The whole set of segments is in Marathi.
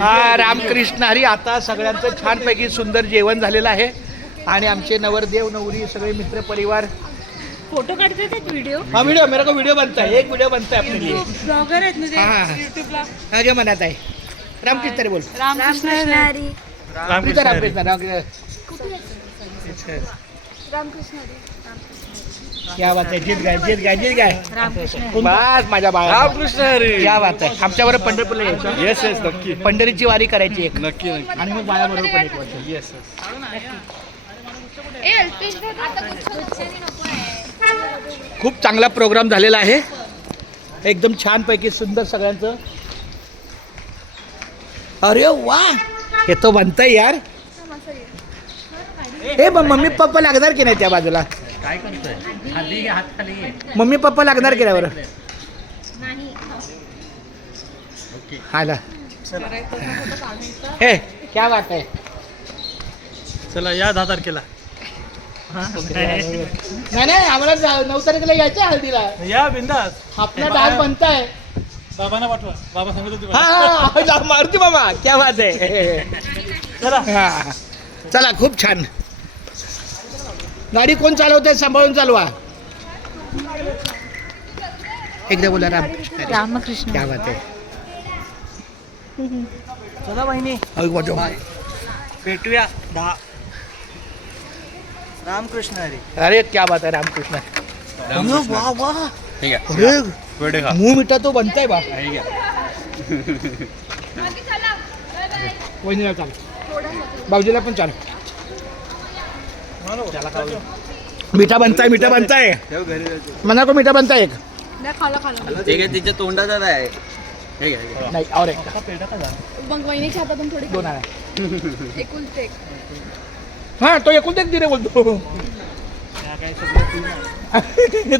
हा रामकृष्ण हरी. आता सगळ्यांचं छानपैकी सुंदर जेवण झालेलं आहे आणि आमचे नवरदेव नवरी सगळे मित्र परिवार फोटो काढते ते व्हिडिओ. हाँ वीडियो मेरे को वीडियो बनता है, एक वीडियो बनता है अपने लिए. ब्लॉगर आहेत म्हणजे हाँ. युट्यूबला. जो मनात आहे रामकृष्ण हरी बोल. रामकृष्ण हरी. रामकृष्ण रामकृष्ण रामकृष्ण. क्या बात आहे. जीत गाय जीत गाय जीत गाय. बस माझ्या बाळा. रामकृष्ण हरी. क्या बात आहे. आमच्याबरोबर पंढरपूरला यायचं. येस येस नक्की पंढरीची वारी करायची एक नक्की नक्की. आणि मग बाळाबरोबर पण एक वर्ष. येस खूप चांगला प्रोग्राम झालेला आहे. एकदम छानपैकी सुंदर सगळ्यांचं. अरे वा हे तो बनताय यार. हे मम्मी पप्पा लागणार की नाही त्या बाजूला. काय करतोय खाली हात खाली. मम्मी पप्पा लागणार की नाही बरं. हाला हे क्या बात आहे. चला या 10 तारखेला. नाही नाही आम्हाला 9 तारखेला यायचं आहे हळदीला. या बिंदास. आपला डान्स बनताय. बाबांना पाठवा. बाबा सांगत होते हा मारुती मामा क्या बात आहे. चला. हा चला खूप छान. गाडी कोण चालवतंय सांभाळून चालवा. एकदा बोला रामकृष्ण हरी. रामकृष्ण. क्या बात आहे. चला बहिणी भेटूया 10. रामकृष्ण हरी. अरे क्या बात आहे रामकृष्ण. वाह वाह. ठीक अरे पेढे खा. मुंह मिठा तो बनताय बा. वहिनीला चाल भाऊजीला पण चाल. मीठा बनताय मीठा बनताय. मना को मीठा बनताय एक. ठीक आहे तिच्या तोंडाचा आहे. ठीक आहे नाही और एक मग वहिनीच्या हातातून थोडी दोन आहे. एकुलते एक. हा तो एकूण एक दिले बोलतो.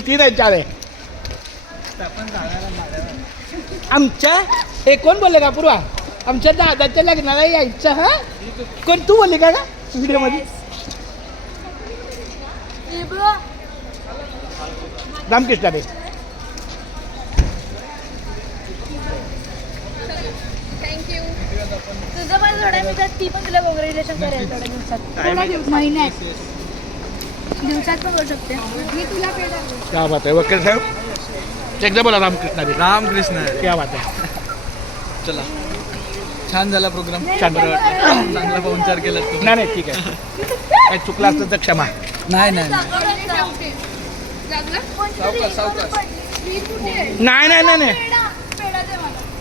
तीन आहे 4 आहे आमच्या. हे कोण बोलले का पूर्वा. आमच्या दादाच्या लग्नाला यायचं. हा कोण तू बोलली का व्हिडिओ मध्ये. रामकृष्ण हरी. थँक्यू. तुझं पण थोड्या दिवसात ती पण तुला कॉंग्रॅच्युलेशन करेल थोड्या दिवसात. महिन्यात दिवसात पण होऊ शकते. मी तुला पेढा. क्या बात आहे वकील साहेब. एकदा बोला रामकृष्ण हरी. रामकृष्ण हरी. क्या बात आहे. चला छान झाला प्रोग्राम. छान बरं वाटलं. चांगला पाहुणचार केला. नाही नाही ठीक आहे. काय चुकलं असतं तर क्षमा. नाही नाही नाही नाही